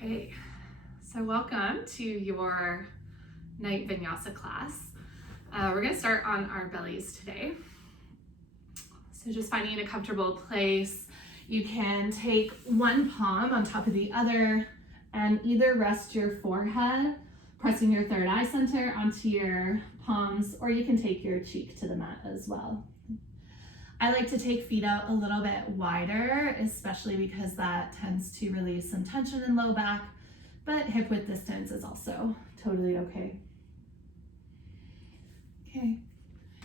Okay, so welcome to your night Vinyasa class. We're going to start on our bellies today. So just finding a comfortable place. You can take one palm on top of the other and either rest your forehead, pressing your third eye center onto your palms, or you can take your cheek to the mat as well. I like to take feet out a little bit wider, especially because that tends to release some tension in low back, but hip width distance is also totally okay. Okay,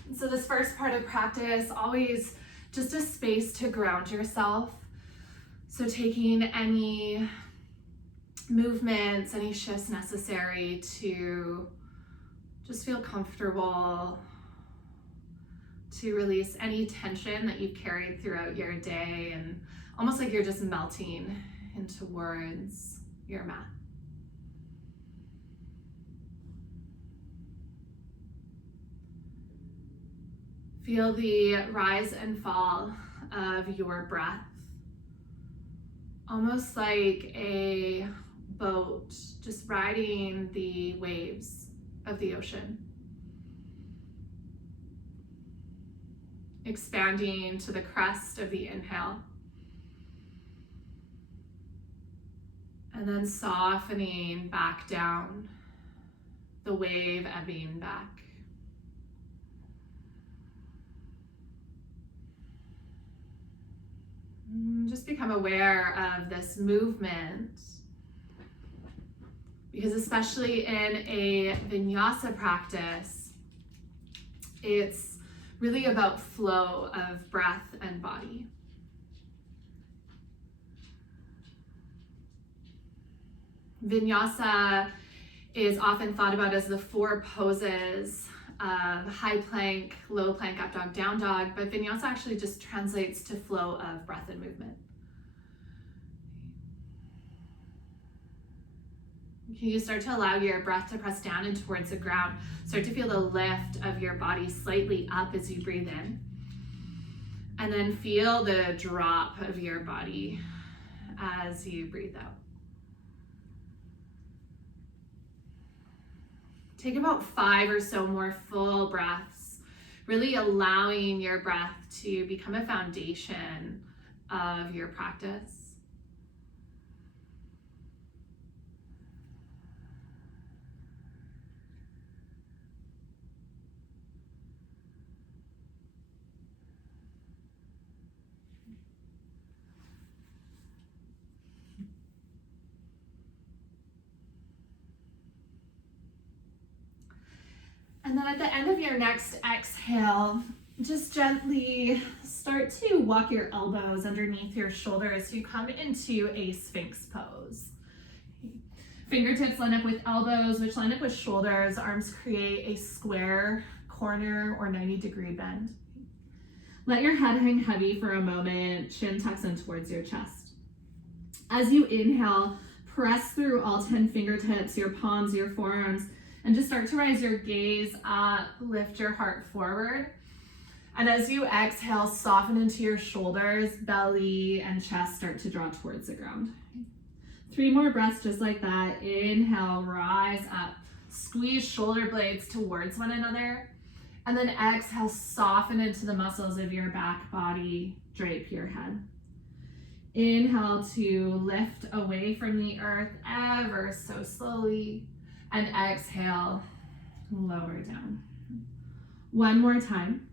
and so this first part of practice, always just a space to ground yourself. So taking any movements, any shifts necessary to just feel comfortable, to release any tension that you've carried throughout your day, and almost like you're just melting in towards your mat. Feel the rise and fall of your breath, almost like a boat just riding the waves of the ocean. Expanding to the crest of the inhale. And then softening back down, the wave ebbing back. Just become aware of this movement, because especially in a Vinyasa practice, it's really about flow of breath and body. Vinyasa is often thought about as the four poses of high plank, low plank, up dog, down dog, but Vinyasa actually just translates to flow of breath and movement. You start to allow your breath to press down and towards the ground. Start to feel the lift of your body slightly up as you breathe in. And then feel the drop of your body as you breathe out. Take about 5 or so more full breaths, really allowing your breath to become a foundation of your practice. And then at the end of your next exhale, just gently start to walk your elbows underneath your shoulders so you come into a Sphinx pose. Fingertips line up with elbows, which line up with shoulders. Arms create a square corner or 90-degree bend. Let your head hang heavy for a moment, chin tucks in towards your chest. As you inhale, press through all 10 fingertips, your palms, your forearms, and just start to rise your gaze up, lift your heart forward. And as you exhale, soften into your shoulders, belly, and chest start to draw towards the ground. 3 more breaths just like that. Inhale, rise up, squeeze shoulder blades towards one another. And then exhale, soften into the muscles of your back body, drape your head. Inhale to lift away from the earth ever so slowly. And exhale, lower down. One more time.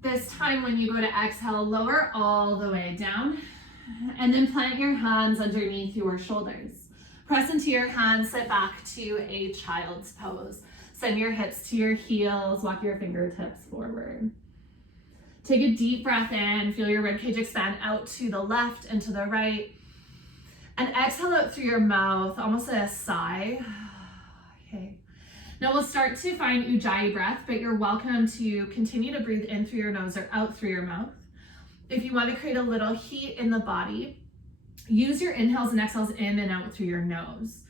This time when you go to exhale, lower all the way down. And then plant your hands underneath your shoulders. Press into your hands, sit back to a child's pose. Send your hips to your heels, walk your fingertips forward. Take a deep breath in, feel your ribcage expand out to the left and to the right. And exhale out through your mouth, almost a sigh. Okay. Now we'll start to find Ujjayi breath, but you're welcome to continue to breathe in through your nose or out through your mouth. If you want to create a little heat in the body, use your inhales and exhales in and out through your nose.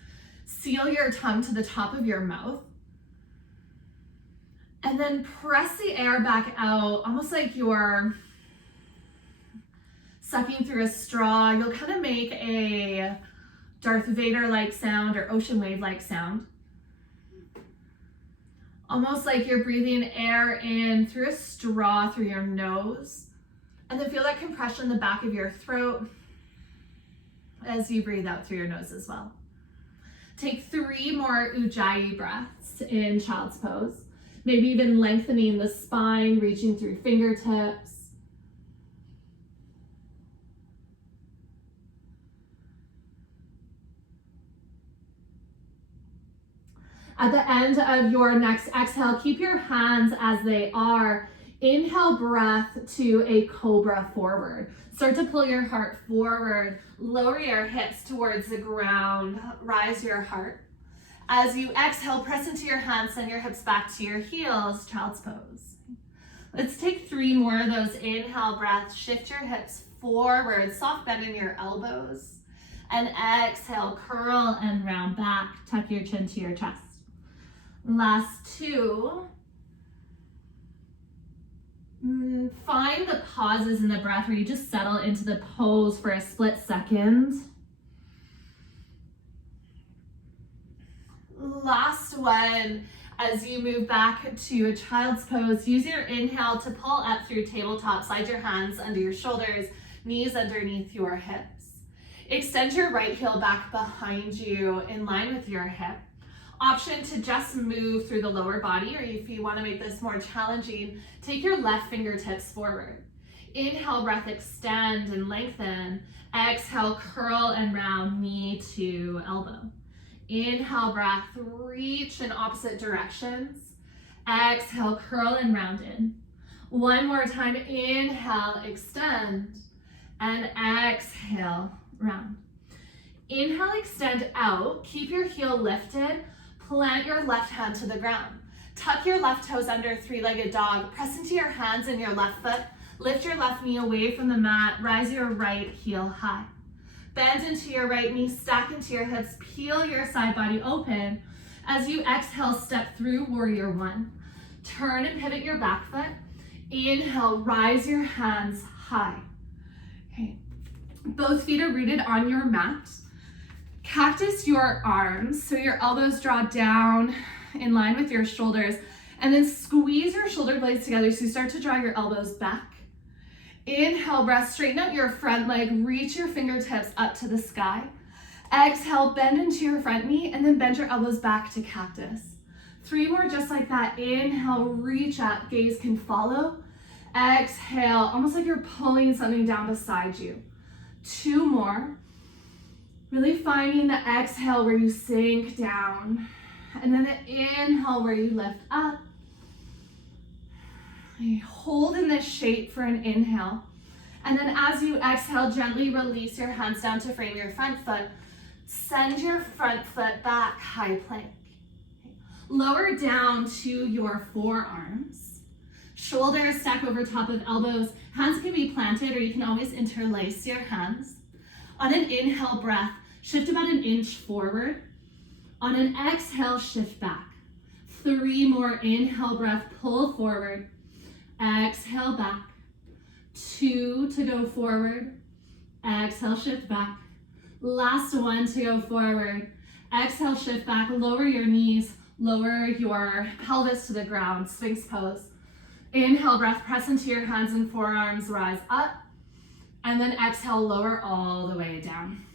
Seal your tongue to the top of your mouth. And then press the air back out, almost like you're Sucking through a straw, you'll kind of make a Darth Vader-like sound or ocean wave-like sound. Almost like you're breathing air in through a straw through your nose. And then feel that compression in the back of your throat as you breathe out through your nose as well. Take 3 more Ujjayi breaths in child's pose. Maybe even lengthening the spine, reaching through fingertips. At the end of your next exhale, keep your hands as they are. Inhale breath to a cobra forward. Start to pull your heart forward. Lower your hips towards the ground. Rise your heart. As you exhale, press into your hands, send your hips back to your heels, child's pose. Let's take 3 more of those inhale breaths. Shift your hips forward, soft bend in your elbows. And exhale, curl and round back. Tuck your chin to your chest. Last 2. Find the pauses in the breath where you just settle into the pose for a split second. Last one, as you move back to a child's pose, use your inhale to pull up through tabletop. Slide your hands under your shoulders, knees underneath your hips. Extend your right heel back behind you in line with your hip. Option to just move through the lower body, or if you want to make this more challenging, take your left fingertips forward. Inhale, breath, extend and lengthen. Exhale, curl and round, knee to elbow. Inhale, breath, reach in opposite directions. Exhale, curl and round in. One more time, inhale, extend, and exhale, round. Inhale, extend out, keep your heel lifted. Plant your left hand to the ground. Tuck your left toes under three-legged dog. Press into your hands and your left foot. Lift your left knee away from the mat. Rise your right heel high. Bend into your right knee, stack into your hips, peel your side body open. As you exhale, step through warrior 1. Turn and pivot your back foot. Inhale, rise your hands high. Okay. Both feet are rooted on your mat. Cactus your arms, so your elbows draw down in line with your shoulders, and then squeeze your shoulder blades together so you start to draw your elbows back. Inhale, breath, straighten out your front leg, reach your fingertips up to the sky. Exhale, bend into your front knee, and then bend your elbows back to cactus. 3 more just like that. Inhale, reach up, gaze can follow. Exhale, almost like you're pulling something down beside you. 2 more. Really finding the exhale where you sink down, and then the inhale where you lift up. Hold in this shape for an inhale, and then as you exhale, gently release your hands down to frame your front foot. Send your front foot back, high plank. Lower down to your forearms. Shoulders stack over top of elbows. Hands can be planted, or you can always interlace your hands. On an inhale breath, shift about an inch forward. On an exhale, shift back. 3 more inhale breath, pull forward. Exhale back. 2 to go forward. Exhale, shift back. Last 1 to go forward. Exhale, shift back. Lower your knees, lower your pelvis to the ground, Sphinx pose. Inhale breath, press into your hands and forearms, rise up. And then exhale, lower all the way down.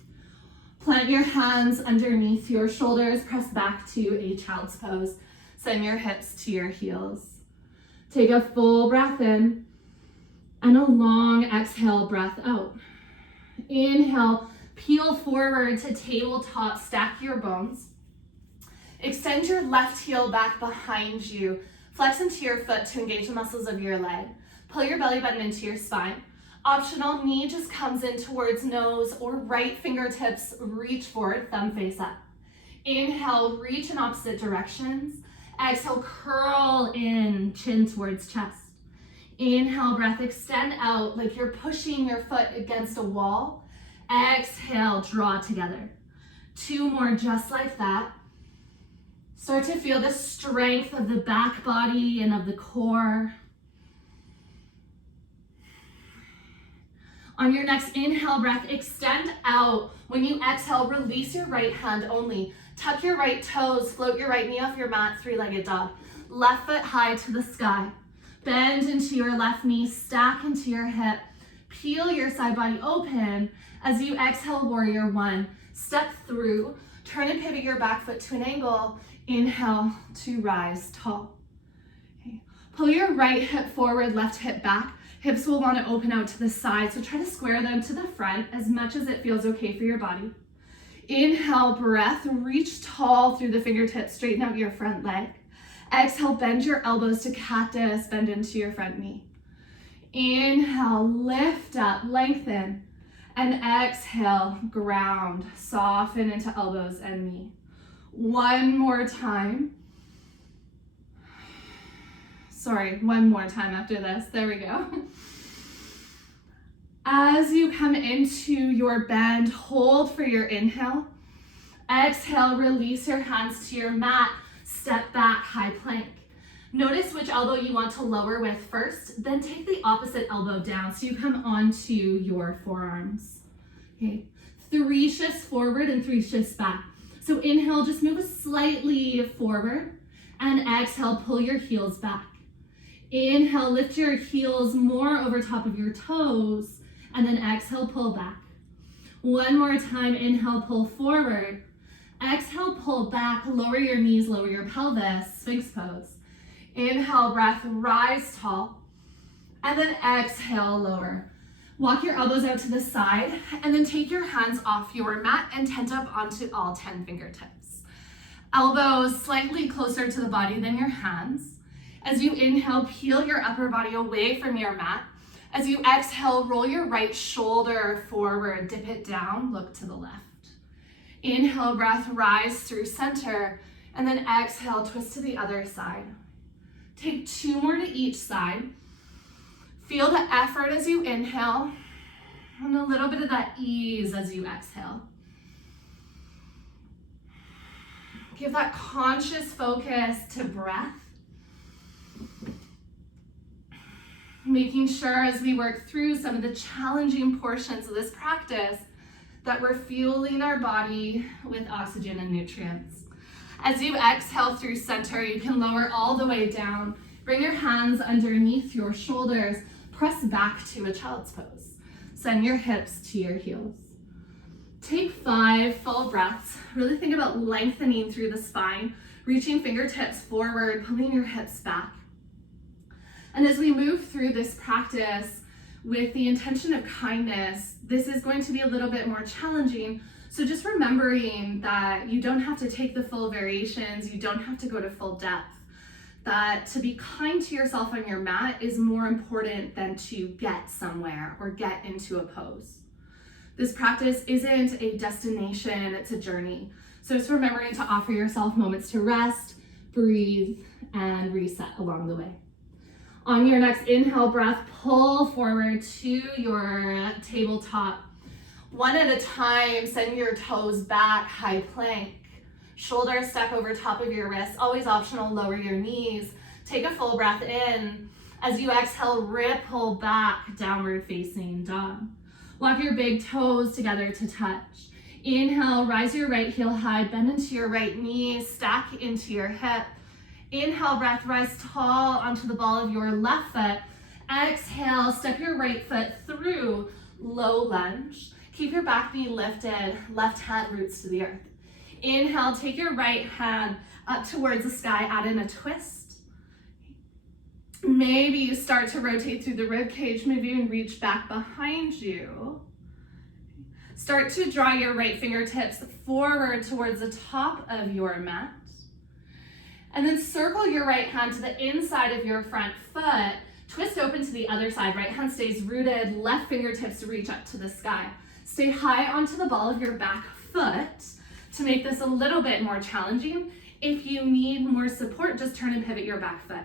Plant your hands underneath your shoulders, press back to a child's pose. Send your hips to your heels. Take a full breath in and a long exhale, breath out. Inhale, peel forward to tabletop, stack your bones. Extend your left heel back behind you. Flex into your foot to engage the muscles of your leg. Pull your belly button into your spine. Optional, knee just comes in towards nose, or right fingertips reach forward, thumb face up. Inhale, reach in opposite directions. Exhale, curl in, chin towards chest. Inhale, breath, extend out like you're pushing your foot against a wall. Exhale, draw together. 2 more just like that. Start to feel the strength of the back body and of the core. On your next inhale breath, extend out. When you exhale, release your right hand only. Tuck your right toes, float your right knee off your mat, three-legged dog. Left foot high to the sky. Bend into your left knee, stack into your hip. Peel your side body open. As you exhale, warrior one. Step through, turn and pivot your back foot to an angle. Inhale to rise tall. Okay. Pull your right hip forward, left hip back. Hips will want to open out to the side, so try to square them to the front as much as it feels okay for your body. Inhale, breath, reach tall through the fingertips, straighten out your front leg. Exhale, bend your elbows to cactus, bend into your front knee. Inhale, lift up, lengthen, and exhale, ground, soften into elbows and knee. One more time. Sorry, one more time after this. There we go. As you come into your bend, hold for your inhale. Exhale, release your hands to your mat. Step back, high plank. Notice which elbow you want to lower with first, then take the opposite elbow down so you come onto your forearms. Okay, 3 shifts forward and 3 shifts back. So inhale, just move slightly forward, and exhale, pull your heels back. Inhale, lift your heels more over top of your toes, and then exhale, pull back. One more time, inhale, pull forward. Exhale, pull back, lower your knees, lower your pelvis, Sphinx pose. Inhale, breath, rise tall, and then exhale, lower. Walk your elbows out to the side, and then take your hands off your mat and tent up onto all 10 fingertips. Elbows slightly closer to the body than your hands. As you inhale, peel your upper body away from your mat. As you exhale, roll your right shoulder forward, dip it down, look to the left. Inhale, breath, rise through center, and then exhale, twist to the other side. Take 2 more to each side. Feel the effort as you inhale, and a little bit of that ease as you exhale. Give that conscious focus to breath. Making sure as we work through some of the challenging portions of this practice that we're fueling our body with oxygen and nutrients. As you exhale through center, you can lower all the way down. Bring your hands underneath your shoulders. Press back to a child's pose. Send your hips to your heels. Take 5 full breaths. Really think about lengthening through the spine, reaching fingertips forward, pulling your hips back. And as we move through this practice with the intention of kindness, this is going to be a little bit more challenging. So just remembering that you don't have to take the full variations, you don't have to go to full depth, that to be kind to yourself on your mat is more important than to get somewhere or get into a pose. This practice isn't a destination, it's a journey. So just remembering to offer yourself moments to rest, breathe, and reset along the way. On your next inhale breath, pull forward to your tabletop. One at a time, send your toes back, high plank. Shoulders stack over top of your wrists, always optional, lower your knees. Take a full breath in. As you exhale, ripple back, downward facing dog. Walk your big toes together to touch. Inhale, rise your right heel high, bend into your right knee, stack into your hip. Inhale, breath, rise tall onto the ball of your left foot. Exhale, step your right foot through, low lunge. Keep your back knee lifted, left hand roots to the earth. Inhale, take your right hand up towards the sky, add in a twist. Maybe you start to rotate through the rib cage, maybe even reach back behind you. Start to draw your right fingertips forward towards the top of your mat. And then circle your right hand to the inside of your front foot. Twist open to the other side. Right hand stays rooted. Left fingertips reach up to the sky. Stay high onto the ball of your back foot. To make this a little bit more challenging, if you need more support, just turn and pivot your back foot.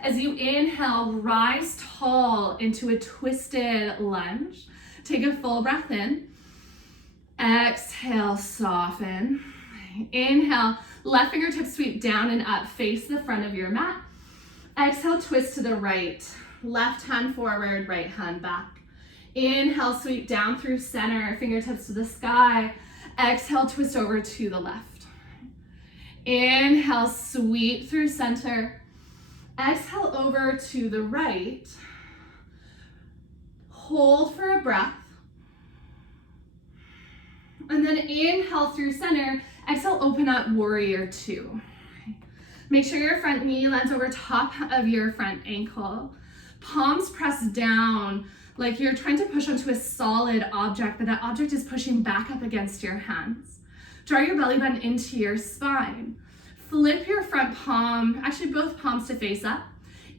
As you inhale, rise tall into a twisted lunge. Take a full breath in. Exhale, soften. Inhale, left fingertips sweep down and up, face the front of your mat. Exhale, twist to the right. Left hand forward, right hand back. Inhale, sweep down through center, fingertips to the sky. Exhale, twist over to the left. Inhale, sweep through center. Exhale over to the right. Hold for a breath. And then inhale through center. Exhale, open up, warrior two. Make sure your front knee lands over top of your front ankle. Palms press down like you're trying to push onto a solid object, but that object is pushing back up against your hands. Draw your belly button into your spine. Flip your front palm, actually both palms to face up.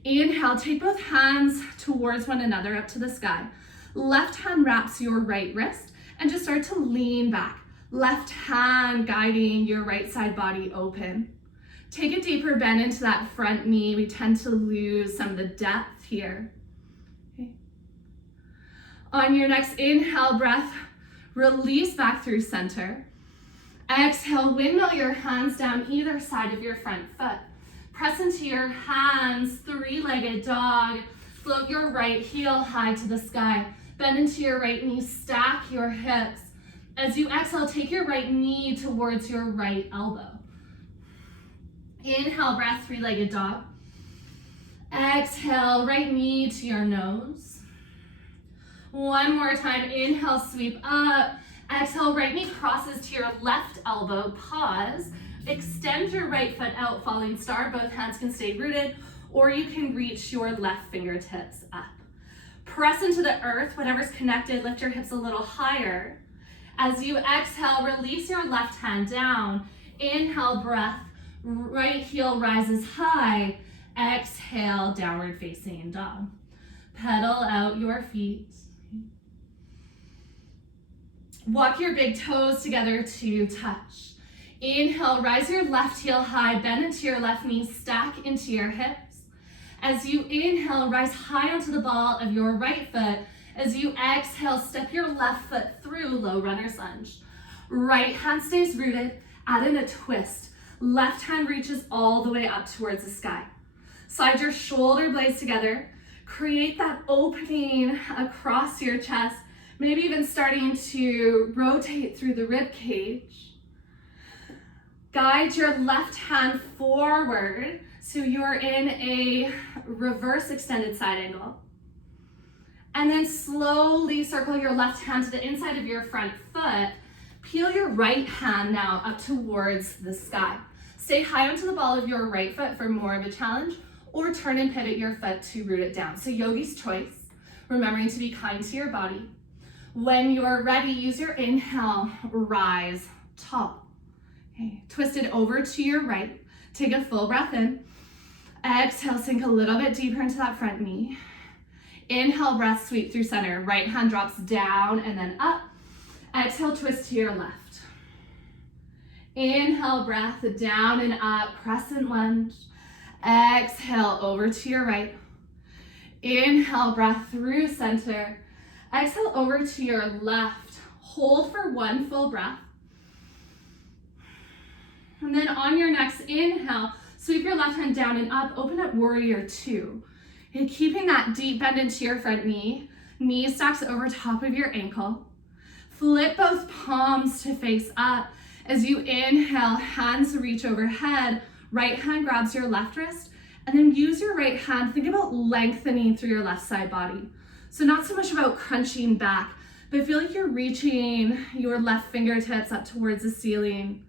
Inhale, take both hands towards one another up to the sky. Left hand wraps your right wrist and just start to lean back. Left hand guiding your right side body open. Take a deeper bend into that front knee. We tend to lose some of the depth here. Okay. On your next inhale breath, release back through center. Exhale, windmill your hands down either side of your front foot. Press into your hands, three-legged dog. Float your right heel high to the sky. Bend into your right knee, stack your hips. As you exhale, take your right knee towards your right elbow. Inhale, breath, three-legged dog. Exhale, right knee to your nose. One more time, inhale, sweep up. Exhale, right knee crosses to your left elbow, pause. Extend your right foot out, falling star. Both hands can stay rooted, or you can reach your left fingertips up. Press into the earth, whatever's connected, lift your hips a little higher. As you exhale, release your left hand down. Inhale, breath, right heel rises high. Exhale, downward facing dog. Pedal out your feet. Walk your big toes together to touch. Inhale, rise your left heel high, bend into your left knee, stack into your hips. As you inhale, rise high onto the ball of your right foot. As you exhale, step your left foot through low runner's lunge. Right hand stays rooted, add in a twist. Left hand reaches all the way up towards the sky. Slide your shoulder blades together. Create that opening across your chest, maybe even starting to rotate through the rib cage. Guide your left hand forward so you're in a reverse extended side angle. And then slowly circle your left hand to the inside of your front foot. Peel your right hand now up towards the sky. Stay high onto the ball of your right foot for more of a challenge, or turn and pivot your foot to root it down. So yogi's choice, remembering to be kind to your body. When you're ready, use your inhale, rise tall. Okay. Twist it over to your right. Take a full breath in. Exhale, sink a little bit deeper into that front knee. Inhale, breath, sweep through center. Right hand drops down and then up. Exhale, twist to your left. Inhale, breath, down and up, crescent lunge. Exhale, over to your right. Inhale, breath through center. Exhale, over to your left. Hold for one full breath. And then on your next inhale, sweep your left hand down and up, open up warrior two. And keeping that deep bend into your front knee, knee stacks over top of your ankle. Flip both palms to face up. As you inhale, hands reach overhead, right hand grabs your left wrist, and then use your right hand, think about lengthening through your left side body. So not so much about crunching back, but feel like you're reaching your left fingertips up towards the ceiling.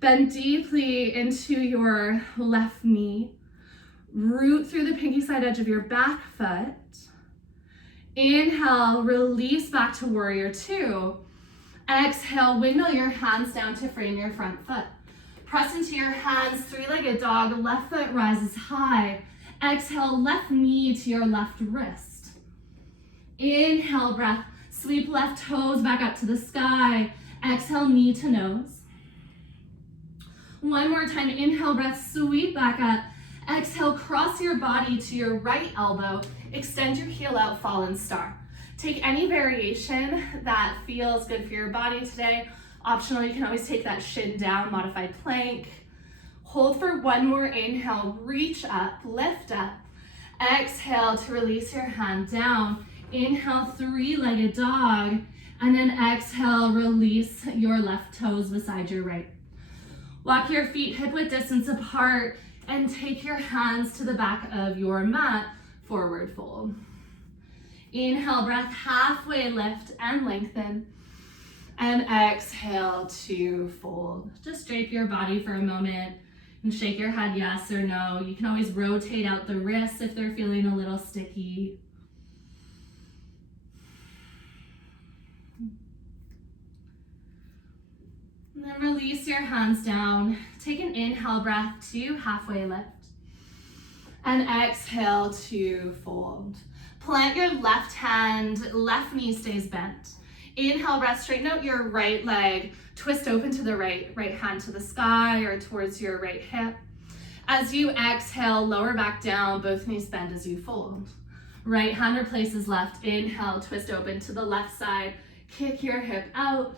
Bend deeply into your left knee. Root through the pinky side edge of your back foot. Inhale, release back to warrior two. Exhale, windmill your hands down to frame your front foot. Press into your hands, three-legged dog, left foot rises high. Exhale, left knee to your left wrist. Inhale, breath, sweep left toes back up to the sky. Exhale, knee to nose. One more time, inhale, breath, sweep back up. Exhale, cross your body to your right elbow. Extend your heel out, fallen star. Take any variation that feels good for your body today. Optional, you can always take that shin down, modified plank. Hold for one more inhale, reach up, lift up. Exhale to release your hand down. Inhale, three-legged dog. And then exhale, release your left toes beside your right. Walk your feet hip-width distance apart and take your hands to the back of your mat, forward fold. Inhale, breath, halfway lift and lengthen. And exhale to fold. Just drape your body for a moment and shake your head yes or no. You can always rotate out the wrists if they're feeling a little sticky. And then release your hands down. Take an inhale breath to halfway lift. And exhale to fold. Plant your left hand, left knee stays bent. Inhale breath, straighten out your right leg. Twist open to the right hand to the sky or towards your right hip. As you exhale, lower back down, both knees bend as you fold. Right hand replaces left. Inhale, twist open to the left side. Kick your hip out.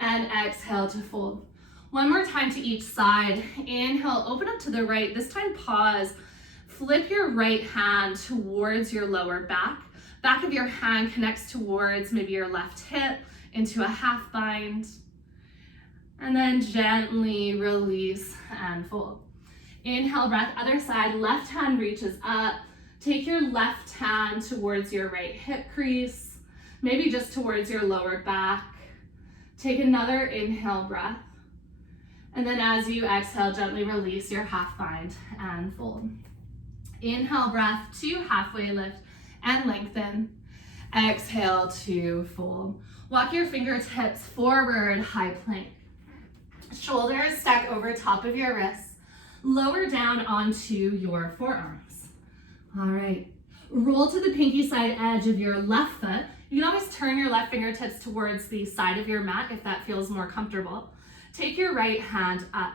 And exhale to fold. One more time to each side. Inhale, open up to the right. This time pause. Flip your right hand towards your lower back. Back of your hand connects towards maybe your left hip into a half bind. And then gently release and fold. Inhale, breath, other side. Left hand reaches up. Take your left hand towards your right hip crease, maybe just towards your lower back. Take another inhale breath. And then as you exhale, gently release your half bind and fold. Inhale breath to halfway lift and lengthen. Exhale to fold. Walk your fingertips forward, high plank. Shoulders stack over top of your wrists. Lower down onto your forearms. All right. Roll to the pinky side edge of your left foot. You can always turn your left fingertips towards the side of your mat if that feels more comfortable. Take your right hand up.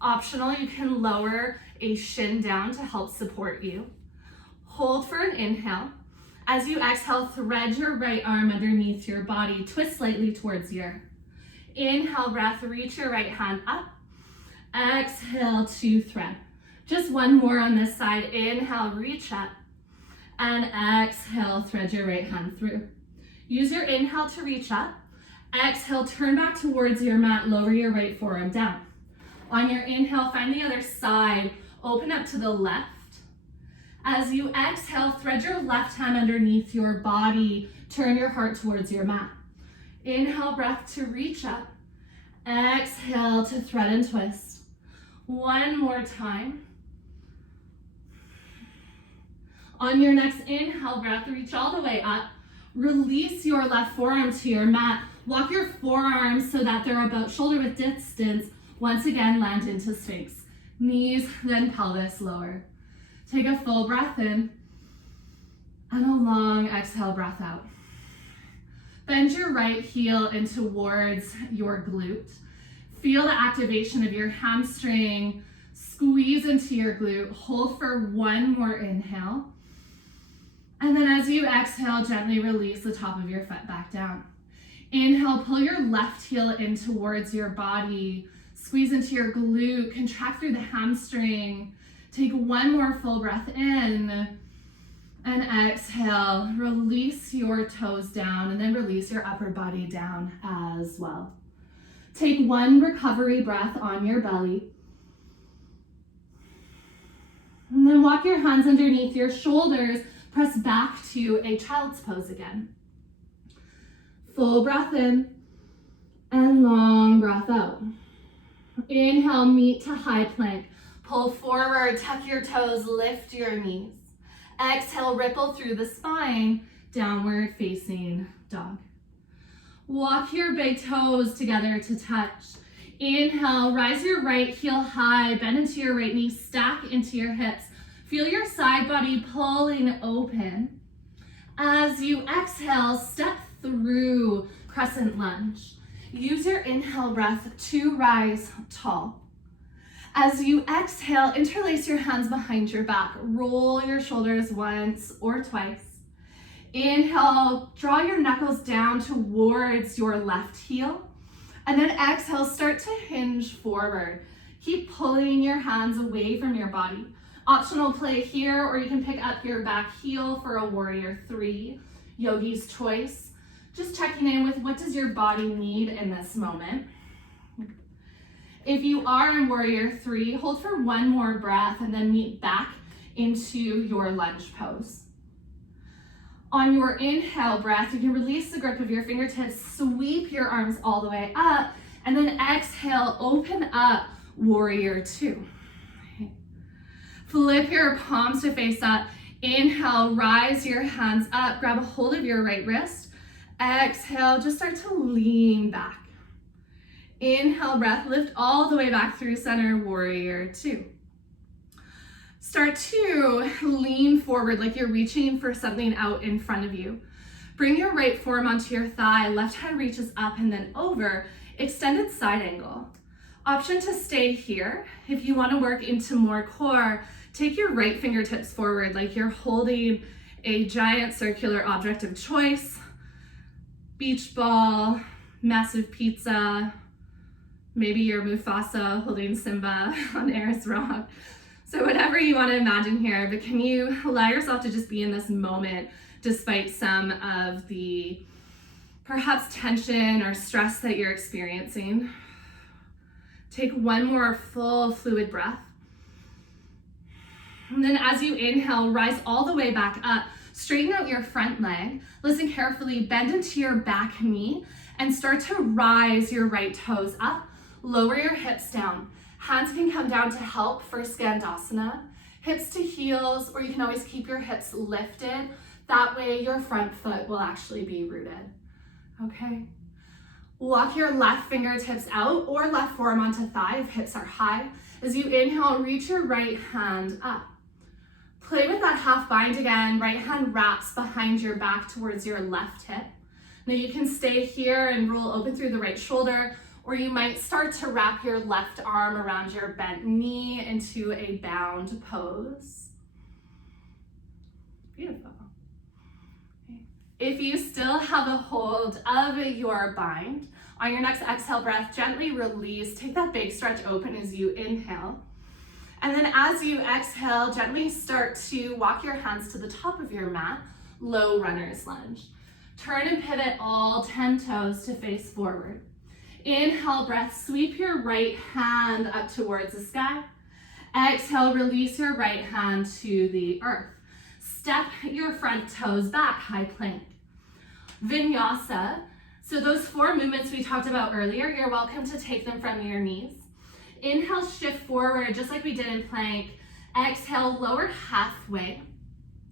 Optional, you can lower a shin down to help support you. Hold for an inhale. As you exhale, thread your right arm underneath your body. Twist slightly towards you. Inhale, breath, reach your right hand up. Exhale to thread. Just one more on this side. Inhale, reach up. And exhale, thread your right hand through. Use your inhale to reach up. Exhale, turn back towards your mat, lower your right forearm down. On your inhale, find the other side, open up to the left. As you exhale, thread your left hand underneath your body, turn your heart towards your mat. Inhale, breath to reach up. Exhale to thread and twist. One more time. On your next inhale breath, reach all the way up. Release your left forearm to your mat. Walk your forearms so that they're about shoulder width distance. Once again, land into Sphinx. Knees, then pelvis lower. Take a full breath in and a long exhale breath out. Bend your right heel in towards your glute. Feel the activation of your hamstring. Squeeze into your glute. Hold for one more inhale. And then as you exhale, gently release the top of your foot back down. Inhale, pull your left heel in towards your body. Squeeze into your glute, contract through the hamstring. Take one more full breath in. And exhale, release your toes down and then release your upper body down as well. Take one recovery breath on your belly. And then walk your hands underneath your shoulders. Press back to a child's pose again. Full breath in and long breath out. Inhale, meet to high plank. Pull forward, tuck your toes, lift your knees. Exhale, ripple through the spine, downward facing dog. Walk your big toes together to touch. Inhale, rise your right heel high, bend into your right knee, stack into your hips. Feel your side body pulling open. As you exhale, step through crescent lunge. Use your inhale breath to rise tall. As you exhale, interlace your hands behind your back. Roll your shoulders once or twice. Inhale, draw your knuckles down towards your left heel. And then exhale, start to hinge forward. Keep pulling your hands away from your body. Optional play here, or you can pick up your back heel for a warrior 3. yogi's choice. Just checking in with what does your body need in this moment. If you are in warrior 3, hold for one more breath and then meet back into your lunge pose. On your inhale breath, you can release the grip of your fingertips, sweep your arms all the way up, and then exhale, open up, warrior 2. Okay. Flip your palms to face up. Inhale, rise your hands up, grab a hold of your right wrist. Exhale, just start to lean back. Inhale, breath, lift all the way back through center, warrior 2. Start to lean forward like you're reaching for something out in front of you. Bring your right forearm onto your thigh, left hand reaches up and then over, extended side angle. Option to stay here. If you want to work into more core, take your right fingertips forward like you're holding a giant circular object of choice, beach ball, massive pizza, maybe you're Mufasa holding Simba on Eris Rock. So whatever you want to imagine here, but can you allow yourself to just be in this moment despite some of the perhaps tension or stress that you're experiencing? Take one more full fluid breath. And then as you inhale, rise all the way back up, straighten out your front leg, listen carefully, bend into your back knee, and start to rise your right toes up, lower your hips down. Hands can come down to help for Skandasana, hips to heels, or you can always keep your hips lifted. That way your front foot will actually be rooted, okay? Walk your left fingertips out or left forearm onto thigh if hips are high. As you inhale, reach your right hand up. Play with that half bind again. Right hand wraps behind your back towards your left hip. Now you can stay here and roll open through the right shoulder, or you might start to wrap your left arm around your bent knee into a bound pose. Beautiful. Okay. If you still have a hold of your bind, on your next exhale breath, gently release. Take that big stretch open as you inhale. And then as you exhale, gently start to walk your hands to the top of your mat, low runner's lunge. Turn and pivot all 10 toes to face forward. Inhale, breath, sweep your right hand up towards the sky. Exhale, release your right hand to the earth. Step your front toes back, high plank. Vinyasa. So those 4 movements we talked about earlier, you're welcome to take them from your knees. Inhale, shift forward, just like we did in plank. Exhale, lower halfway.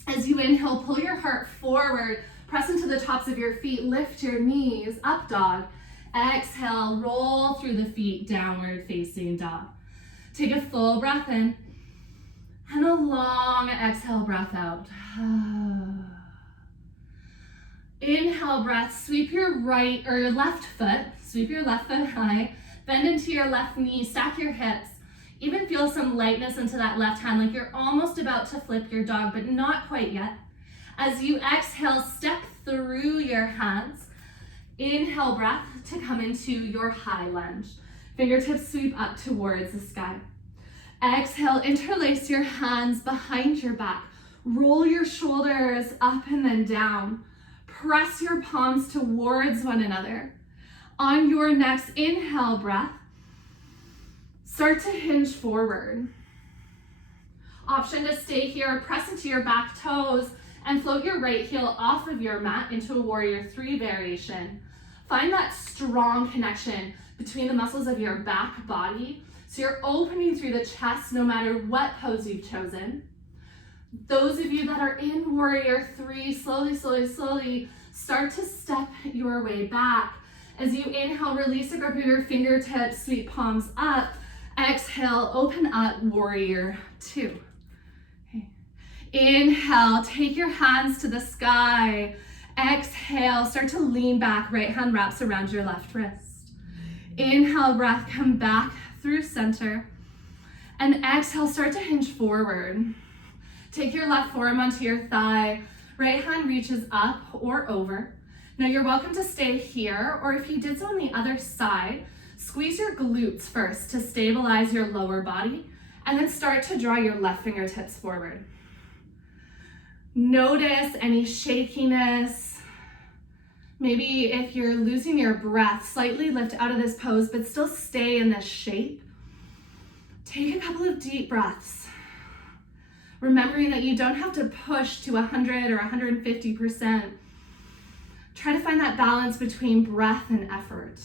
As you inhale, pull your heart forward, press into the tops of your feet, lift your knees, up dog. Exhale, roll through the feet, downward facing dog. Take a full breath in and a long exhale breath out. Inhale breath, sweep your right or your left foot, sweep your left foot high, bend into your left knee, stack your hips, even feel some lightness into that left hand, like you're almost about to flip your dog, but not quite yet. As you exhale, step through your hands. Inhale breath to come into your high lunge. Fingertips sweep up towards the sky. Exhale, interlace your hands behind your back. Roll your shoulders up and then down. Press your palms towards one another. On your next inhale breath, start to hinge forward. Option to stay here, press into your back toes and float your right heel off of your mat into a warrior 3 variation. Find that strong connection between the muscles of your back body. So you're opening through the chest no matter what pose you've chosen. Those of you that are in warrior 3, slowly start to step your way back. As you inhale, release the grip of your fingertips, sweep palms up. Exhale, open up, warrior 2. Okay. Inhale, take your hands to the sky. Exhale, start to lean back, right hand wraps around your left wrist. Inhale, breath, come back through center. And exhale, start to hinge forward. Take your left forearm onto your thigh. Right hand reaches up or over. Now you're welcome to stay here, or if you did so on the other side, squeeze your glutes first to stabilize your lower body, and then start to draw your left fingertips forward. Notice any shakiness, Maybe if you're losing your breath, slightly lift out of this pose, but still stay in this shape. Take a couple of deep breaths, remembering that you don't have to push to 100 or 150%. Try to find that balance between breath and effort.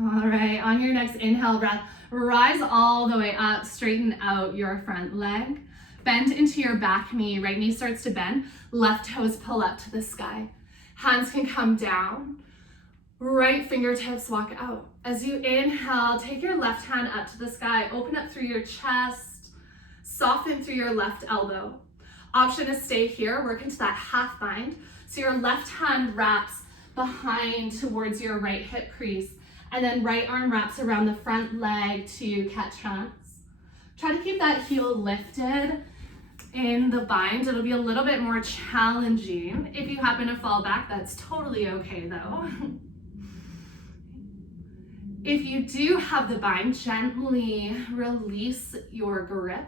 All right, on your next inhale breath, rise all the way up, straighten out your front leg. Bend into your back knee, right knee starts to bend, left toes pull up to the sky. Hands can come down, right fingertips walk out. As you inhale, take your left hand up to the sky, open up through your chest, soften through your left elbow. Option is stay here, work into that half bind. So your left hand wraps behind towards your right hip crease, and then right arm wraps around the front leg to catch hands. Try to keep that heel lifted in the bind. It'll be a little bit more challenging. If you happen to fall back, that's totally okay though. If you do have the bind, gently release your grip.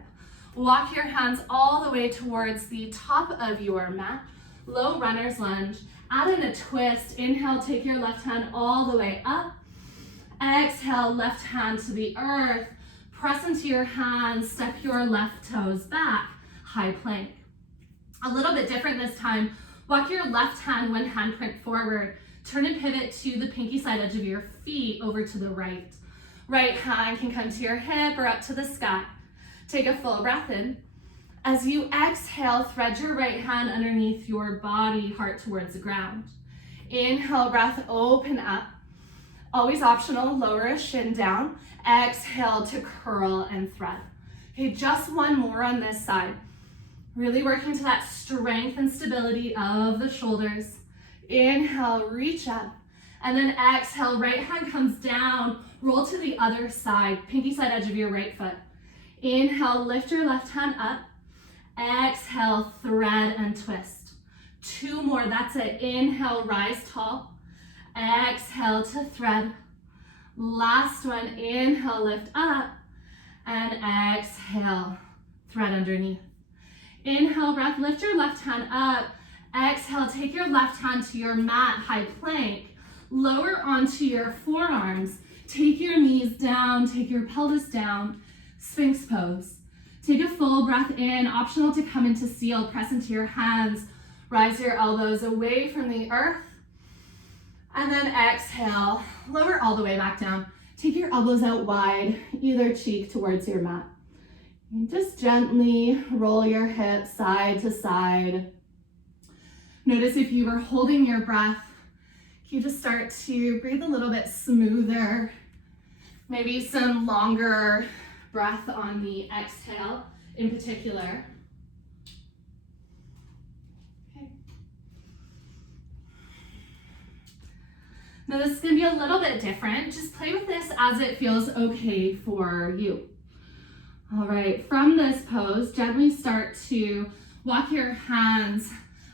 Walk your hands all the way towards the top of your mat. Low runner's lunge. Add in a twist. Inhale, take your left hand all the way up. Exhale, left hand to the earth. Press into your hands, step your left toes back, high plank. A little bit different this time. Walk your left hand one handprint forward. Turn and pivot to the pinky side edge of your feet over to the right. Right hand can come to your hip or up to the sky. Take a full breath in. As you exhale, thread your right hand underneath your body, heart towards the ground. Inhale, breath, open up. Always optional, lower a shin down. Exhale to curl and thread. Okay, just one more on this side. Really working to that strength and stability of the shoulders. Inhale, reach up. And then exhale, right hand comes down, roll to the other side, pinky side edge of your right foot. Inhale, lift your left hand up. Exhale, thread and twist. Two more, that's it. Inhale, rise tall. Exhale to thread. Last one, inhale, lift up. And exhale, thread underneath. Inhale, breath, lift your left hand up. Exhale, take your left hand to your mat, high plank. Lower onto your forearms. Take your knees down, take your pelvis down. Sphinx pose. Take a full breath in, optional to come into seal, press into your hands. Rise your elbows away from the earth. And then exhale, lower all the way back down. Take your elbows out wide, either cheek towards your mat. And just gently roll your hips side to side. Notice if you were holding your breath, you just start to breathe a little bit smoother. Maybe some longer breath on the exhale in particular. Okay. Now this is going to be a little bit different. Just play with this as it feels okay for you. All right, from this pose, gently start to walk your hands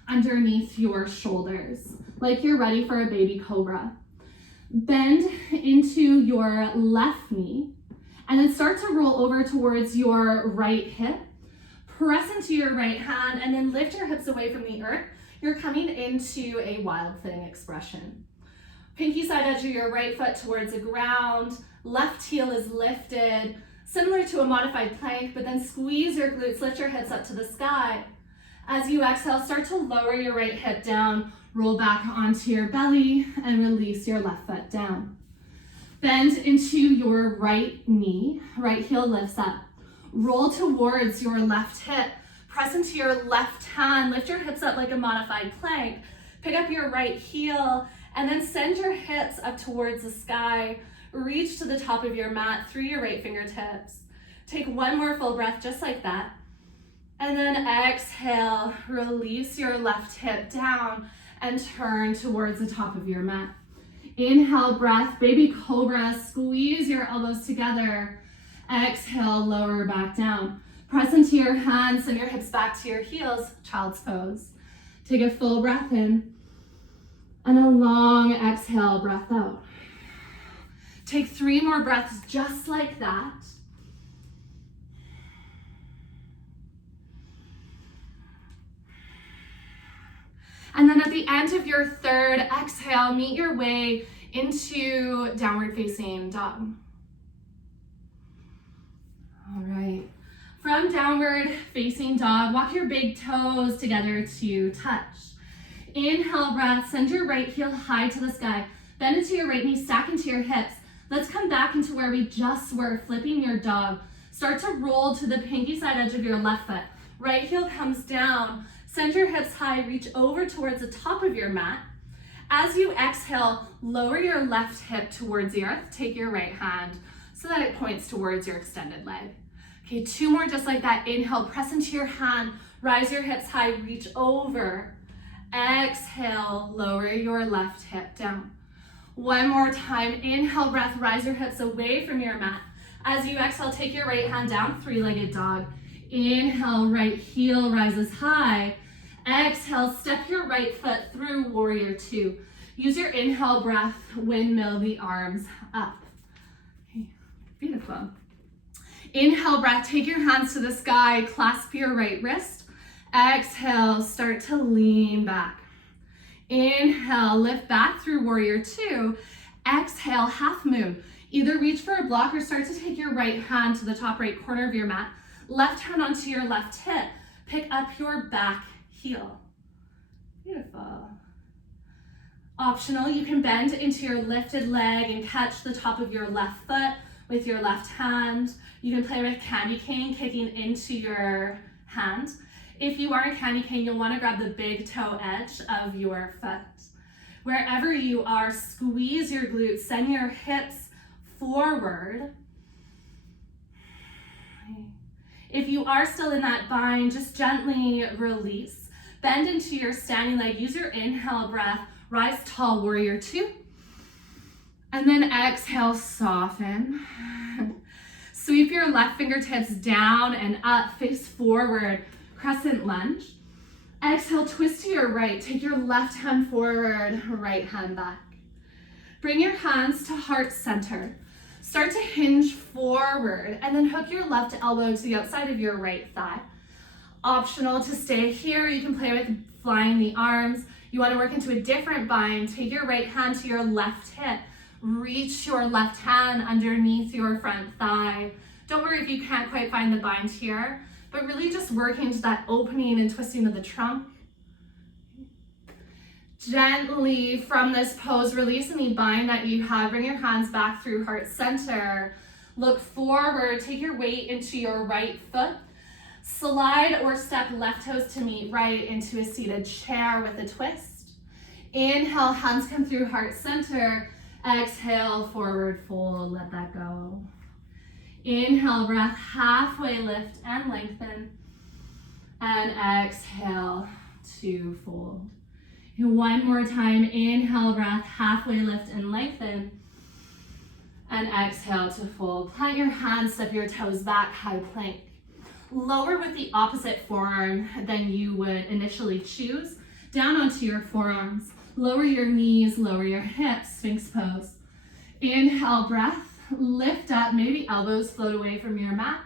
underneath your shoulders, like you're ready for a baby cobra. Bend into your left knee, and then start to roll over towards your right hip. Press into your right hand, and then lift your hips away from the earth. You're coming into a wild thing expression. Pinky side edge of your right foot towards the ground. Left heel is lifted, similar to a modified plank, but then squeeze your glutes, lift your hips up to the sky. As you exhale, start to lower your right hip down, roll back onto your belly, and release your left foot down. Bend into your right knee, right heel lifts up. Roll towards your left hip, press into your left hand, lift your hips up like a modified plank, pick up your right heel, and then send your hips up towards the sky. Reach to the top of your mat through your right fingertips. Take one more full breath just like that. And then exhale, release your left hip down and turn towards the top of your mat. Inhale, breath, baby cobra, squeeze your elbows together. Exhale, lower back down. Press into your hands, send your hips back to your heels, child's pose. Take a full breath in and a long exhale, breath out. Take 3 more breaths just like that. the end of your third exhale, meet your way into downward facing dog. All right. From downward facing dog, walk your big toes together to touch. Inhale, breath, send your right heel high to the sky. Bend into your right knee, stack into your hips. Let's come back into where we just were, flipping your dog. Start to roll to the pinky side edge of your left foot. Right heel comes down. Send your hips high, reach over towards the top of your mat. As you exhale, lower your left hip towards the earth. Take your right hand so that it points towards your extended leg. Okay, 2 more just like that. Inhale, press into your hand, rise your hips high, reach over. Exhale, lower your left hip down. 1 more time. Inhale, breath, rise your hips away from your mat. As you exhale, take your right hand down, 3-legged dog. Inhale, right heel rises high. Exhale, step your right foot through warrior 2. Use your inhale breath, windmill the arms up. Okay, beautiful. Inhale, breath, take your hands to the sky, clasp your right wrist. Exhale, start to lean back. Inhale, lift back through warrior 2. Exhale, half moon. Either reach for a block or start to take your right hand to the top right corner of your mat. Left hand onto your left hip. Pick up your back heel. Beautiful. Optional, you can bend into your lifted leg and catch the top of your left foot with your left hand. You can play with candy cane, kicking into your hand. If you are a candy cane, you'll want to grab the big toe edge of your foot. Wherever you are, squeeze your glutes, send your hips forward. If you are still in that bind, just gently release. Bend into your standing leg. Use your inhale breath. Rise tall, warrior 2. And then exhale, soften. Sweep your left fingertips down and up, face forward, crescent lunge. Exhale, twist to your right. Take your left hand forward, right hand back. Bring your hands to heart center. Start to hinge forward and then hook your left elbow to the outside of your right thigh. Optional to stay here. You can play with flying the arms. You want to work into a different bind. Take your right hand to your left hip. Reach your left hand underneath your front thigh. Don't worry if you can't quite find the bind here, but really just work into that opening and twisting of the trunk. Gently from this pose, release any bind that you have. Bring your hands back through heart center. Look forward, take your weight into your right foot. Slide or step left toes to meet right into a seated chair with a twist. Inhale, hands come through heart center. Exhale, forward fold, let that go. Inhale, breath, halfway lift and lengthen. And exhale to fold. And 1 more time, inhale, breath, halfway lift and lengthen. And exhale to fold. Plant your hands, step your toes back, high plank. Lower with the opposite forearm than you would initially choose. Down onto your forearms. Lower your knees, lower your hips, Sphinx pose. Inhale, breath, lift up, maybe elbows float away from your mat.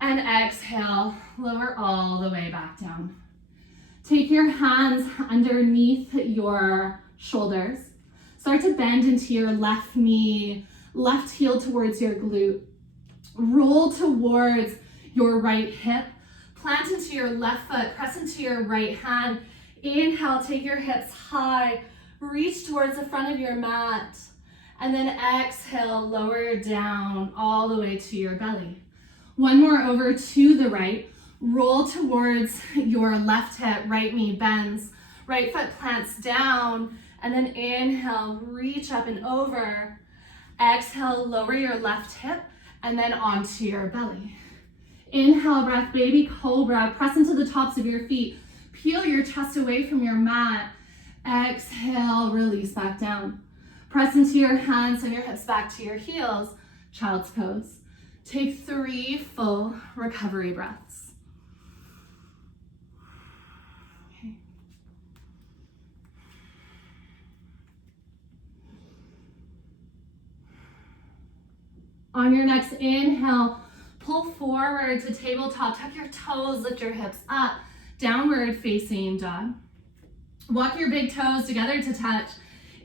And exhale, lower all the way back down. Take your hands underneath your shoulders. Start to bend into your left knee, left heel towards your glute. Roll towards your right hip. Plant into your left foot, press into your right hand. Inhale, take your hips high, reach towards the front of your mat, and then exhale, lower down all the way to your belly. 1 more over to the right, roll towards your left hip, right knee bends, right foot plants down, and then inhale, reach up and over. Exhale, lower your left hip, and then onto your belly. Inhale, breath, baby cobra, press into the tops of your feet. Peel your chest away from your mat. Exhale, release back down. Press into your hands and your hips back to your heels. Child's pose. Take 3 full recovery breaths. Okay. On your next inhale, pull forward to tabletop. Tuck your toes, lift your hips up. Downward facing dog. Walk your big toes together to touch.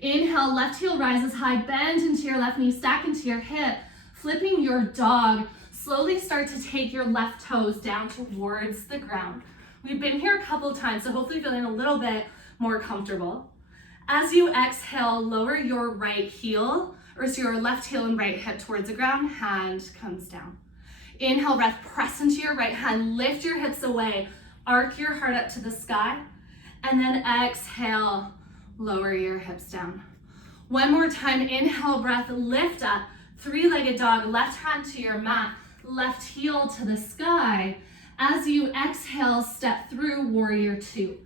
Inhale, left heel rises high, bend into your left knee, stack into your hip, flipping your dog. Slowly start to take your left toes down towards the ground. We've been here a couple of times, so hopefully feeling a little bit more comfortable. As you exhale, lower your right heel, or so your left heel and right hip towards the ground, hand comes down. Inhale, breath, press into your right hand, lift your hips away, arc your heart up to the sky, and then exhale, lower your hips down. One more time, inhale, breath, lift up, three-legged dog, left hand to your mat, left heel to the sky. As you exhale, step through warrior two.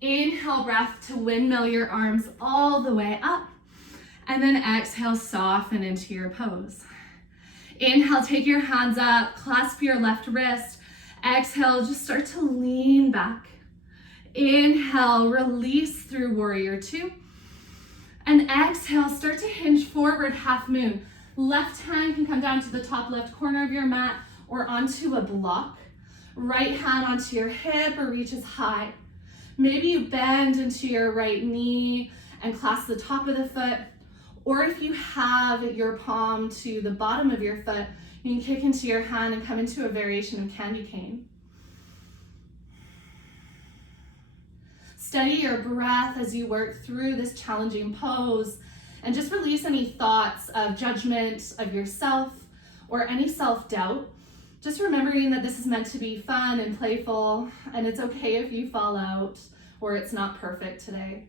Inhale, breath to windmill your arms all the way up. And then exhale, soften into your pose. Inhale, take your hands up, clasp your left wrist. Exhale, just start to lean back. Inhale, release through warrior two. And exhale, start to hinge forward, half moon. Left hand can come down to the top left corner of your mat or onto a block. Right hand onto your hip or reaches high. Maybe you bend into your right knee and clasp the top of the foot. Or if you have your palm to the bottom of your foot, you can kick into your hand and come into a variation of candy cane. Steady your breath as you work through this challenging pose and just release any thoughts of judgment of yourself or any self-doubt. Just remembering that this is meant to be fun and playful, and it's okay if you fall out or it's not perfect today.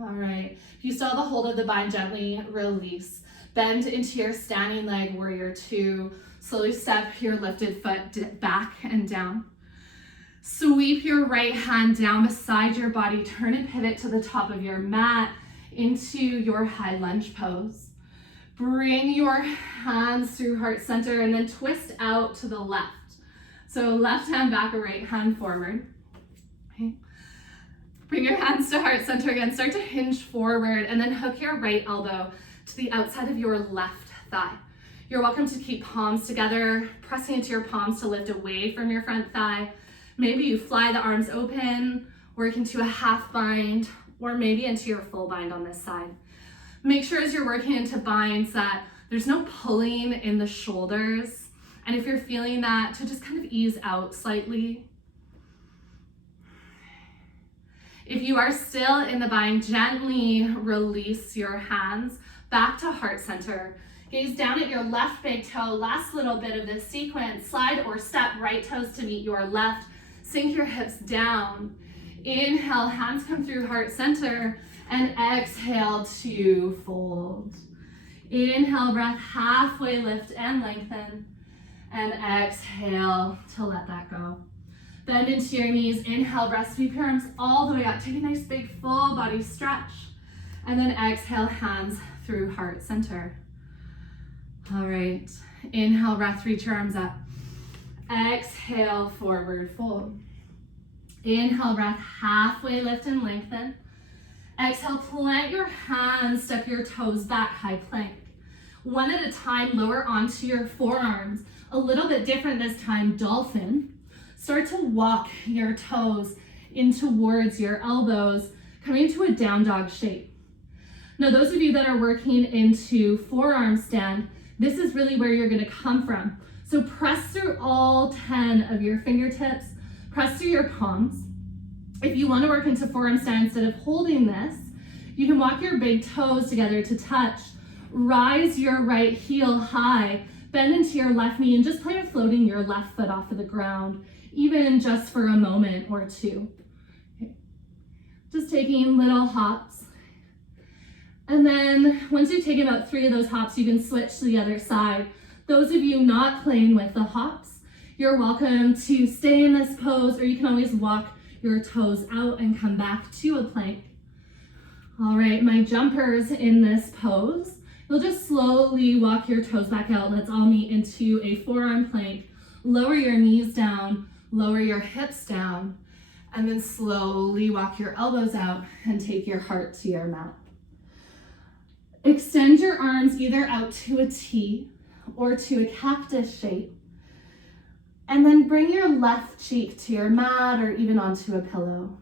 All right, if you still have a hold of the bind, gently release. Bend into your standing leg, warrior two. Slowly step your lifted foot back and down. Sweep your right hand down beside your body. Turn and pivot to the top of your mat into your high lunge pose. Bring your hands through heart center and then twist out to the left. So left hand back or right hand forward. Okay. Bring your hands to heart center again. Start to hinge forward and then hook your right elbow to the outside of your left thigh. You're welcome to keep palms together, pressing into your palms to lift away from your front thigh. Maybe you fly the arms open, work into a half bind, or maybe into your full bind on this side. Make sure as you're working into binds that there's no pulling in the shoulders. And if you're feeling that, to just kind of ease out slightly. If you are still in the bind, gently release your hands back to heart center. Gaze down at your left big toe. Last little bit of this sequence. Slide or step right toes to meet your left. Sink your hips down. Inhale, hands come through heart center, and exhale to fold. Inhale, breath, halfway lift and lengthen, and exhale to let that go. Bend into your knees, inhale, breath, sweep your arms all the way up. Take a nice big full body stretch, and then exhale, hands through heart center. All right, inhale, breath, reach your arms up. Exhale, forward fold. Inhale, breath, halfway lift and lengthen. Exhale, plant your hands, step your toes back, high plank. One at a time, lower onto your forearms. A little bit different this time, dolphin. Start to walk your toes in towards your elbows, coming to a down dog shape. Now, those of you that are working into forearm stand, this is really where you're gonna come from. So press through all 10 of your fingertips, press through your palms. If you want to work into forearm stand instead of holding this, you can walk your big toes together to touch. Rise your right heel high, bend into your left knee, and just play with floating your left foot off of the ground, even just for a moment or two. Okay. Just taking little hops. And then once you've taken about 3 of those hops, you can switch to the other side. Those of you not playing with the hops, you're welcome to stay in this pose, or you can always walk your toes out and come back to a plank. All right, my jumpers in this pose, you'll just slowly walk your toes back out. Let's all meet into a forearm plank. Lower your knees down, lower your hips down, and then slowly walk your elbows out and take your heart to your mat. Extend your arms either out to a T or to a cactus shape. And then bring your left cheek to your mat or even onto a pillow.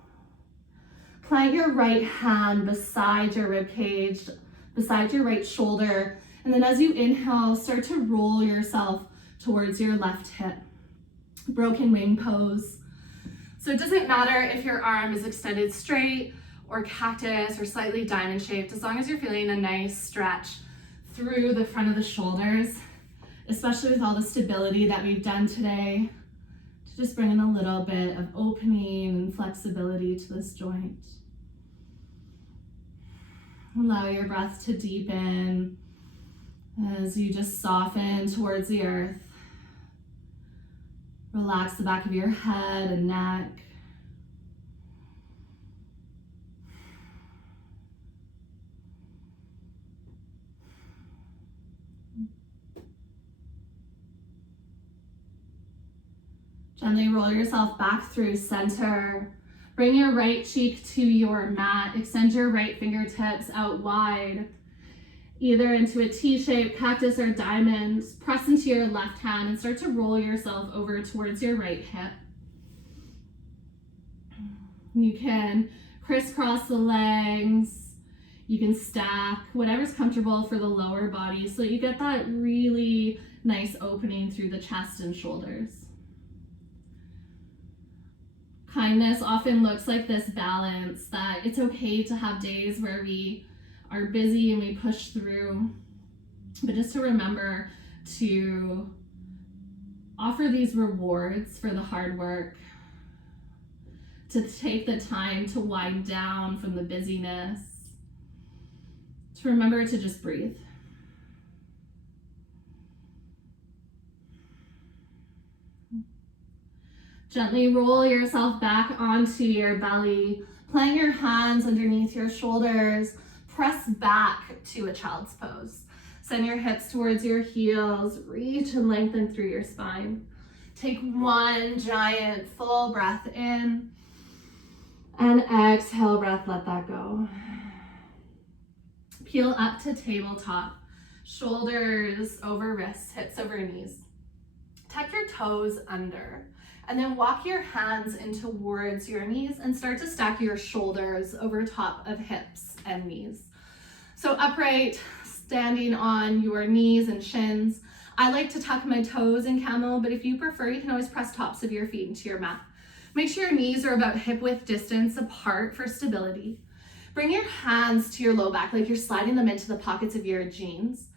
Plant your right hand beside your rib cage, beside your right shoulder. And then as you inhale, start to roll yourself towards your left hip. Broken wing pose. So it doesn't matter if your arm is extended straight or cactus or slightly diamond shaped, as long as you're feeling a nice stretch through the front of the shoulders, especially with all the stability that we've done today, to just bring in a little bit of opening and flexibility to this joint. Allow your breath to deepen as you just soften towards the earth. Relax the back of your head and neck. Gently roll yourself back through center. Bring your right cheek to your mat. Extend your right fingertips out wide, either into a T shape, cactus, or diamond. Press into your left hand and start to roll yourself over towards your right hip. You can crisscross the legs. You can stack, whatever's comfortable for the lower body so that you get that really nice opening through the chest and shoulders. Kindness often looks like this balance, that it's okay to have days where we are busy and we push through, but just to remember to offer these rewards for the hard work, to take the time to wind down from the busyness, to remember to just breathe. Gently roll yourself back onto your belly, plant your hands underneath your shoulders, press back to a child's pose. Send your hips towards your heels, reach and lengthen through your spine. Take one giant full breath in, and exhale breath, let that go. Peel up to tabletop, shoulders over wrists, hips over knees. Tuck your toes under. And then walk your hands in towards your knees and start to stack your shoulders over top of hips and knees. So upright, standing on your knees and shins. I like to tuck my toes in camel, but if you prefer, you can always press tops of your feet into your mat. Make sure your knees are about hip width distance apart for stability. Bring your hands to your low back like you're sliding them into the pockets of your jeans.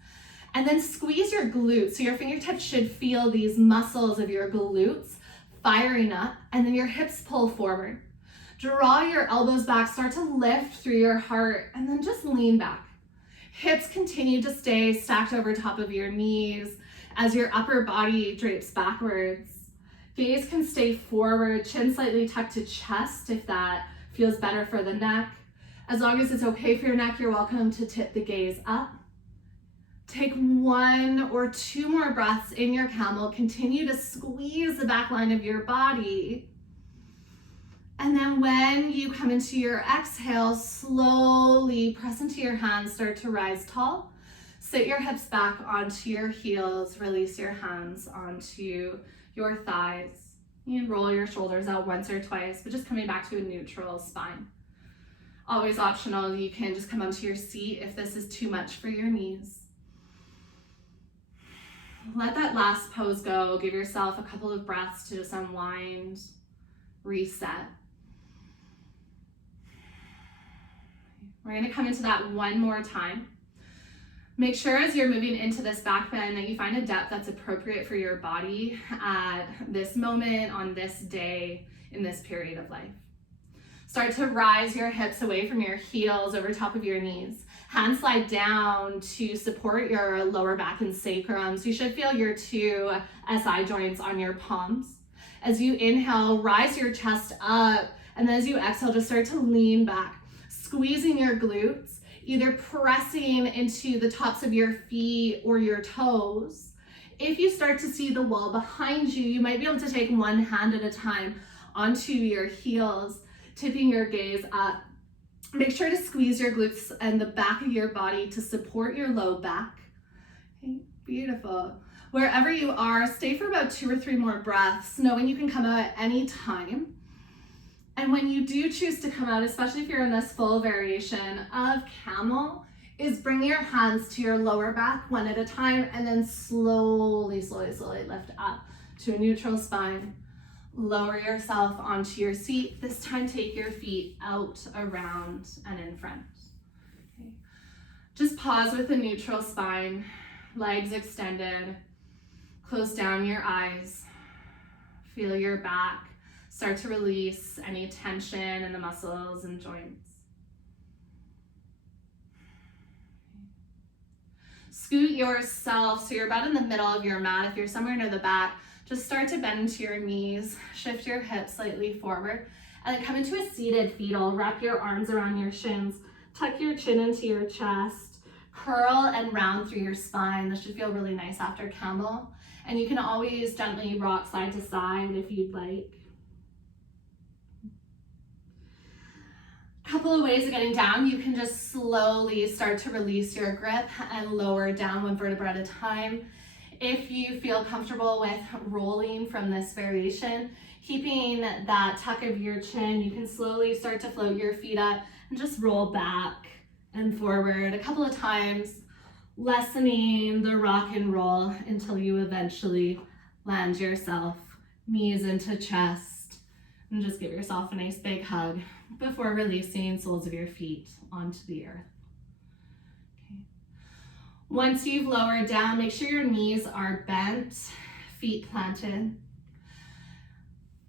And then squeeze your glutes. So your fingertips should feel these muscles of your glutes firing up, and then your hips pull forward. Draw your elbows back, start to lift through your heart, and then just lean back. Hips continue to stay stacked over top of your knees as your upper body drapes backwards. Gaze can stay forward, chin slightly tucked to chest if that feels better for the neck. As long as it's okay for your neck, you're welcome to tip the gaze up. Take one or two more breaths in your camel. Continue to squeeze the back line of your body. And then when you come into your exhale, slowly press into your hands, start to rise tall. Sit your hips back onto your heels, release your hands onto your thighs. You can roll your shoulders out once or twice, but just coming back to a neutral spine. Always optional, you can just come onto your seat if this is too much for your knees. Let that last pose go. Give yourself a couple of breaths to just unwind, reset. We're going to come into that one more time. Make sure as you're moving into this back bend that you find a depth that's appropriate for your body at this moment, on this day, in this period of life. Start to rise your hips away from your heels over top of your knees. Hands slide down to support your lower back and sacrum. So you should feel your two SI joints on your palms. As you inhale, rise your chest up. And then as you exhale, just start to lean back, squeezing your glutes, either pressing into the tops of your feet or your toes. If you start to see the wall behind you, you might be able to take one hand at a time onto your heels, tipping your gaze up. Make sure to squeeze your glutes and the back of your body to support your low back. Okay, beautiful. Wherever you are, stay for about 2 or 3 more breaths, knowing you can come out at any time. And when you do choose to come out, especially if you're in this full variation of camel, is bring your hands to your lower back one at a time and then slowly lift up to a neutral spine. Lower yourself onto your seat. This time take your feet out, around, and in front. Okay. Just pause with a neutral spine, legs extended. Close down your eyes. Feel your back. Start to release any tension in the muscles and joints. Scoot yourself so you're about in the middle of your mat. If you're somewhere near the back, just start to bend into your knees. Shift your hips slightly forward. And then come into a seated fetal. Wrap your arms around your shins. Tuck your chin into your chest. Curl and round through your spine. This should feel really nice after camel. And you can always gently rock side to side if you'd like. Couple of ways of getting down. You can just slowly start to release your grip and lower down one vertebra at a time. If you feel comfortable with rolling from this variation, keeping that tuck of your chin, you can slowly start to float your feet up and just roll back and forward a couple of times, lessening the rock and roll until you eventually land yourself, knees into chest, and just give yourself a nice big hug before releasing soles of your feet onto the earth. Okay. Once you've lowered down, make sure your knees are bent, feet planted.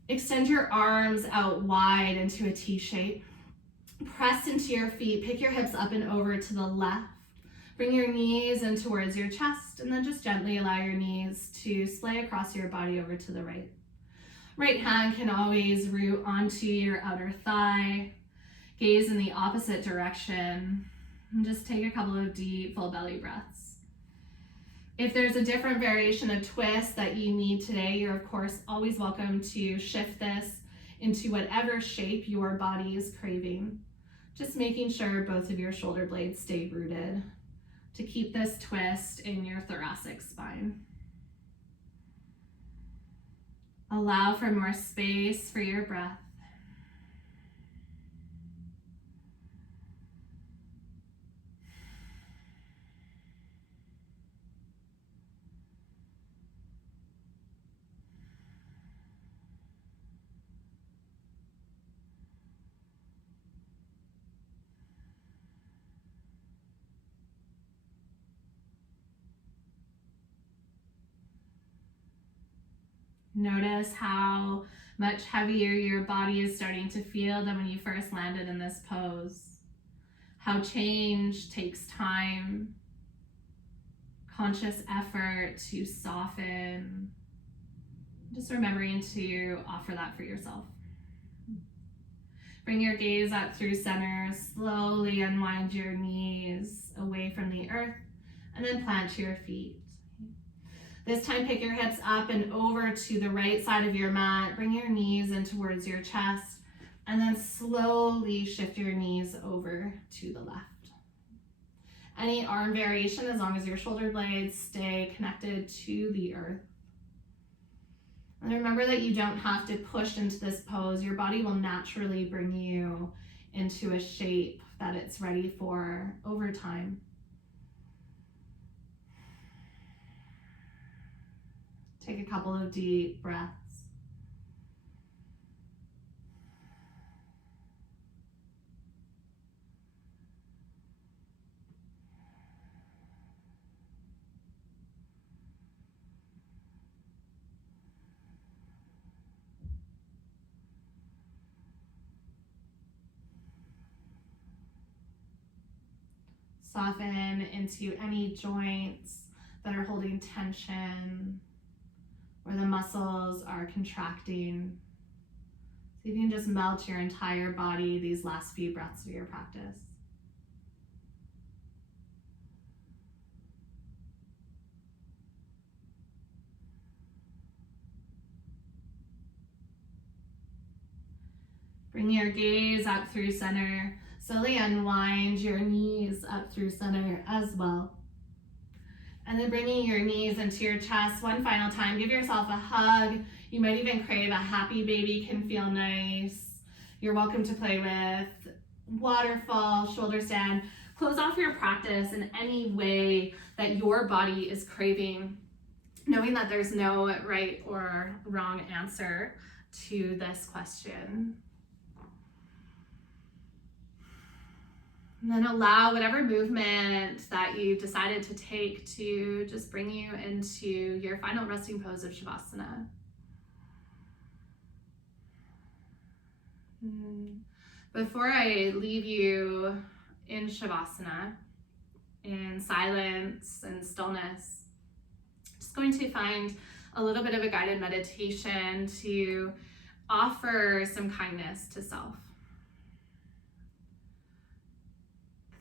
Extend your arms out wide into a T shape. Press into your feet, pick your hips up and over to the left. Bring your knees in towards your chest, and then just gently allow your knees to splay across your body over to the right. Right hand can always root onto your outer thigh. Gaze in the opposite direction. And just take a couple of deep, full belly breaths. If there's a different variation of twist that you need today, you're of course always welcome to shift this into whatever shape your body is craving. Just making sure both of your shoulder blades stay rooted to keep this twist in your thoracic spine. Allow for more space for your breath. Notice how much heavier your body is starting to feel than when you first landed in this pose. How change takes time, conscious effort to soften. Just remembering to offer that for yourself. Bring your gaze up through center, slowly unwind your knees away from the earth, and then plant your feet. This time, pick your hips up and over to the right side of your mat. Bring your knees in towards your chest, and then slowly shift your knees over to the left. Any arm variation, as long as your shoulder blades stay connected to the earth. And remember that you don't have to push into this pose. Your body will naturally bring you into a shape that it's ready for over time. Take a couple of deep breaths. Soften into any joints that are holding tension, where the muscles are contracting. So you can just melt your entire body these last few breaths of your practice. Bring your gaze up through center. Slowly unwind your knees up through center as well. And then bringing your knees into your chest one final time. Give yourself a hug. You might even crave a happy baby, can feel nice. You're welcome to play with waterfall, shoulder stand. Close off your practice in any way that your body is craving, knowing that there's no right or wrong answer to this question. And then allow whatever movement that you decided to take to just bring you into your final resting pose of Shavasana. Before I leave you in Shavasana, in silence and stillness, just going to find a little bit of a guided meditation to offer some kindness to self.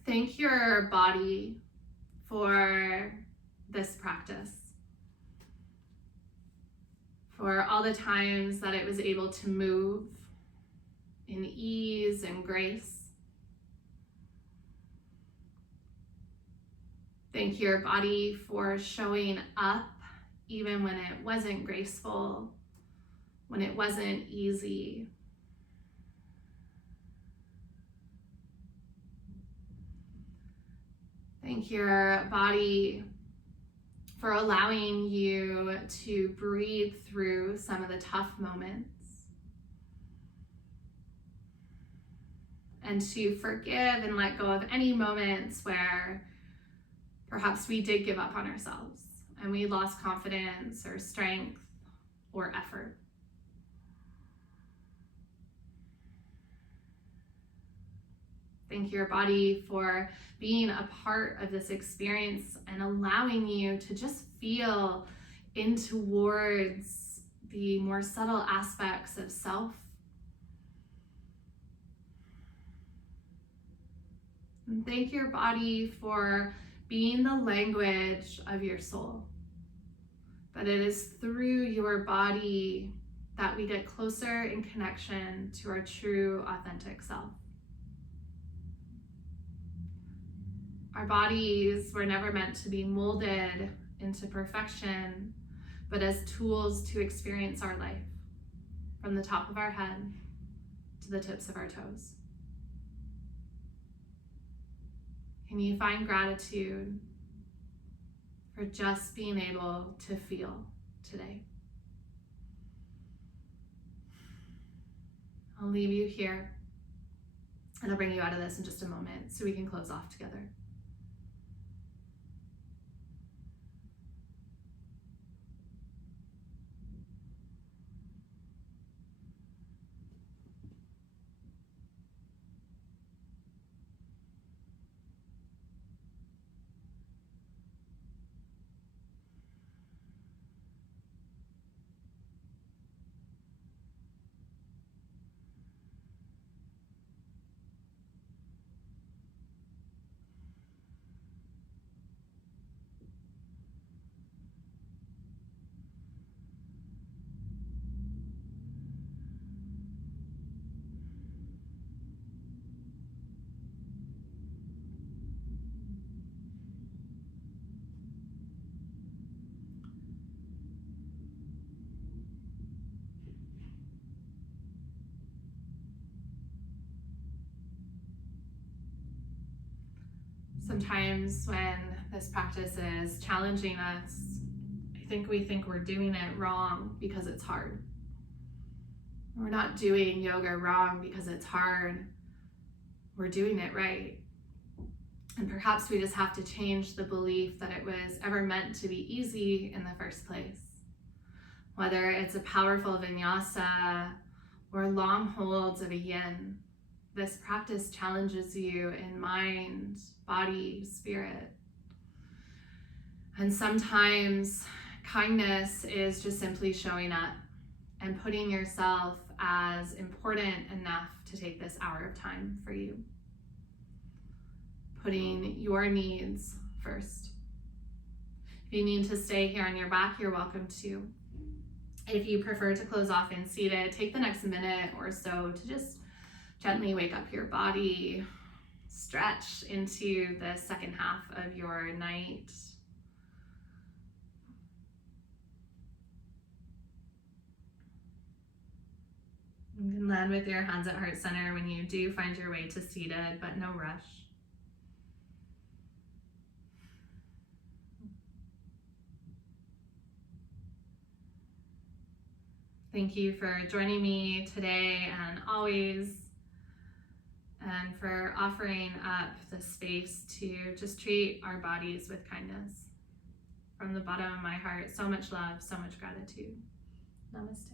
Thank your body for this practice, for all the times that it was able to move in ease and grace. Thank your body for showing up even when it wasn't graceful, when it wasn't easy. Thank your body for allowing you to breathe through some of the tough moments and to forgive and let go of any moments where perhaps we did give up on ourselves and we lost confidence or strength or effort. Thank your body for being a part of this experience and allowing you to just feel in towards the more subtle aspects of self. And thank your body for being the language of your soul. That it is through your body that we get closer in connection to our true, authentic self. Our bodies were never meant to be molded into perfection, but as tools to experience our life, from the top of our head to the tips of our toes. Can you find gratitude for just being able to feel today? I'll leave you here, and I'll bring you out of this in just a moment so we can close off together. Sometimes when this practice is challenging us, we think we're doing it wrong because it's hard. We're not doing yoga wrong because it's hard. We're doing it right. And perhaps we just have to change the belief that it was ever meant to be easy in the first place. Whether it's a powerful vinyasa or long holds of a yin, this practice challenges you in mind, body, spirit. And sometimes kindness is just simply showing up and putting yourself as important enough to take this hour of time for you. Putting your needs first. If you need to stay here on your back, you're welcome to. If you prefer to close off in seated, take the next minute or so to just gently wake up your body, stretch into the second half of your night. And then fun with your hands at heart center when you do find your way to seated, but no rush. Thank you for joining me today and always, and for offering up the space to just treat our bodies with kindness. From the bottom of my heart, so much love, so much gratitude. Namaste.